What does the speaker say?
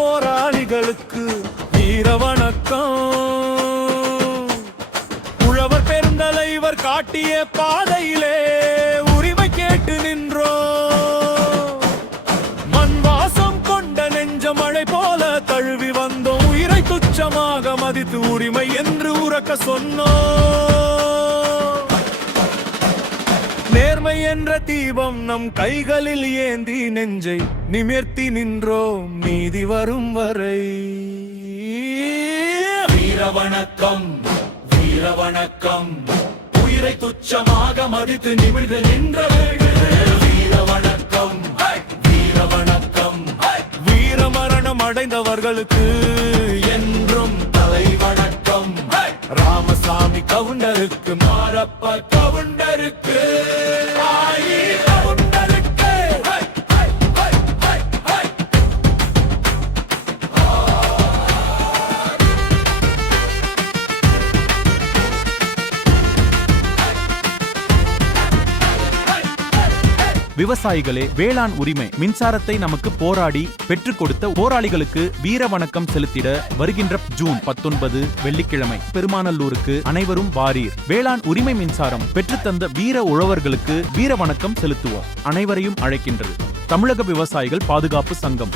போராளிகளுக்கு வீர வணக்கம். உழவர் பெருந்தலைவர் காட்டிய பாதையிலே உரிமை கேட்டு நின்றோம். மண் வாசம் கொண்ட நெஞ்ச மழை போல தழுவி வந்தோம். உயிரை துச்சமாக மதித்து உரிமை என்று உறக்க சொன்னோம். நேர்மை என்ற தீபம் நம் கைகளில் ஏந்தி நெஞ்சை நிமிர்த்தி நின்றோம் நீதி வரும் வரை. வீர வணக்கம், வீர வணக்கம், உயிரை துச்சமாக மதித்து நிமிர்ந்து நின்றவர்கள். வீர வணக்கம், வீர வணக்கம், வீர மரணம் அடைந்தவர்களுக்கு என்றும் தலை வணக்கம். ராமசாமி கவுண்டருக்கு, மாரப்ப கவுண்டருக்கு, ஆயி கவுண்டருக்கு. விவசாயிகளே, வேளாண் உரிமை மின்சாரத்தை நமக்கு போராடி பெற்றுக் கொடுத்த போராளிகளுக்கு வீர வணக்கம் செலுத்திட வருகின்ற ஜூன் 19 வெள்ளிக்கிழமை பெருமாநல்லூருக்கு அனைவரும் வாரீர். வேளாண் உரிமை மின்சாரம் பெற்றுத்தந்த வீர உழவர்களுக்கு வீர வணக்கம் செலுத்துவோம். அனைவரையும் அழைக்கின்றது தமிழக விவசாயிகள் பாதுகாப்பு சங்கம்.